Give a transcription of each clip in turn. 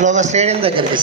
స్లోగా స్టేడియం దగ్గరికి.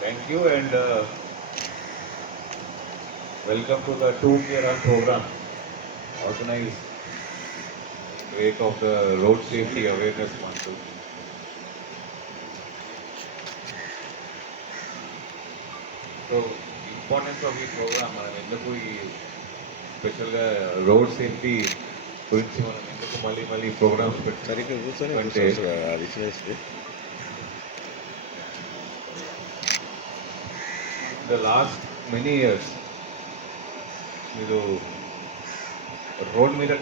Thank you and welcome to the 2-year program organized in wake of the Road Safety Awareness Month. So, importance of ఈ ప్రోగ్రామ్ మనం ఎందుకు ఈ స్పెషల్గా రోడ్ సేఫ్టీ గురించి మనం ఎందుకు మళ్ళీ ప్రోగ్రామ్స్ పెట్టాలంటే the last many years మీరు రోడ్ మీద